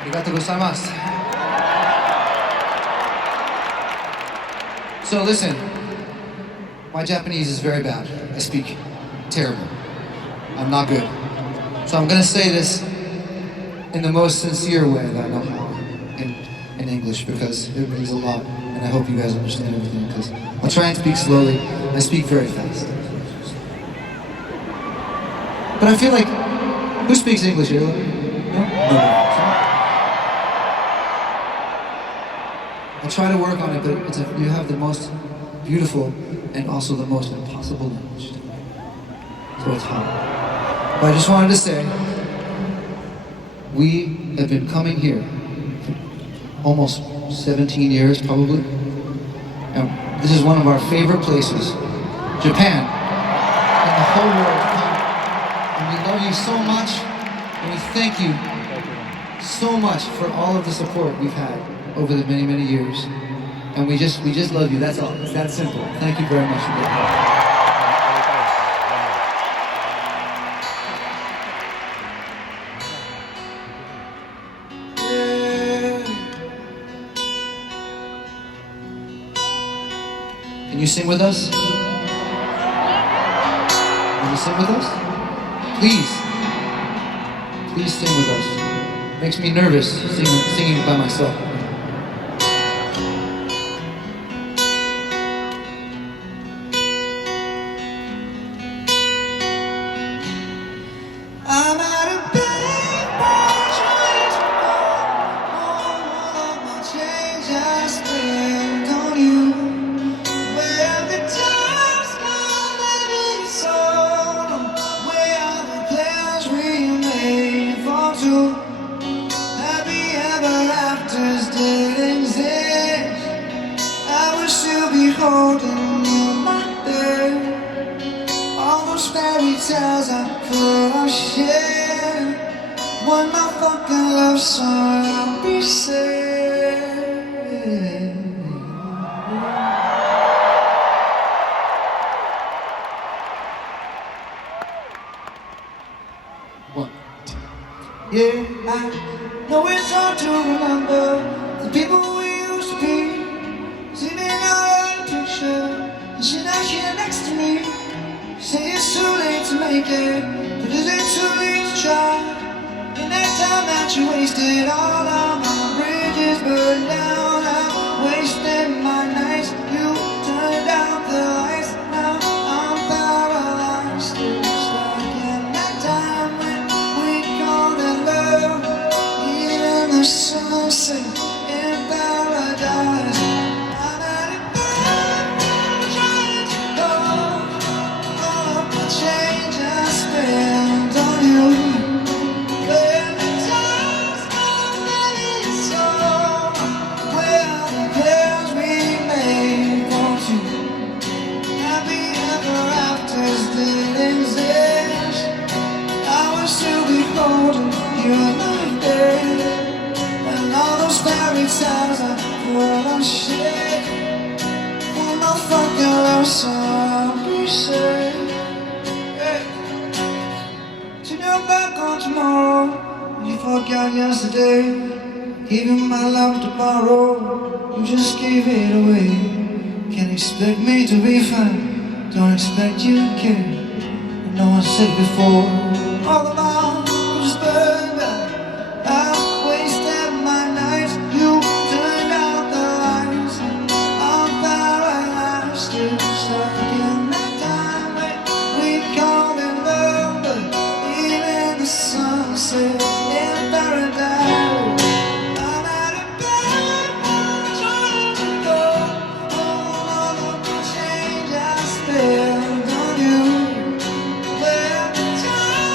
Arigatou gozaimasu. So listen, my Japanese is very bad. I speak terrible. I'm not good. So I'm gonna say this in the most sincere way that I know how in English, because it means a lot, and I hope you guys understand everything, because I'll try and speak slowly. I speak very fast. But I feel like, who speaks English here? No? Nobody. I try to work on it, but you have the most beautiful and also the most impossible language. So it's hard. But I just wanted to say, we have been coming here for almost 17 years probably. And this is one of our favorite places, Japan, in the whole world. And we love you so much, and we thank you so much for all of the support we've had over the many, many years. And we just love you, that's all. It's that simple. Thank you very much for being here. Can you sing with us? Can you sing with us? Please. Please sing with us. Makes me nervous singing by myself. I'm at a payphone trying to call all of my change I spent on you. Where the time's gone that it's on, where are the plans we made for two? Happy ever afters didn't exist. I wish to be holding you like that. All those fairy tales I could have shared. One more fucking love song, I'll be sad. One, two. Yeah, I know it's hard to remember the people we used to be. Seeming out of the picture, and she's not here next to me. Say it's too late to make it, but is it too late to try? In that time that you wasted, all of my bridges burned down. I wasted my nights, you turned out the lights. Now I'm paralyzed, still stuck in that time when we called it love. Even the sunset in paradise. I'm at a payphone trying to call all of the change I spent on you. Where the time's gone that it's on, where are the plans we made for two? Happy ever afters didn't exist. I wish to be holding you like this. And all those fairy tales I put on shit. One more fucking love song we say. Hey. Turn back on tomorrow. You forgot yesterday. Giving my love to borrow. You just gave it away. Can't expect me to be fine. Don't expect you to care. I know I said before, all of my just burned out. I wasted my nights. You turned out the lights. I'm paralyzed, still stuck in that time when we called it love. But even the sunset in paradise. I'm at a payphone trying to go all of the change I spent on you. Where the time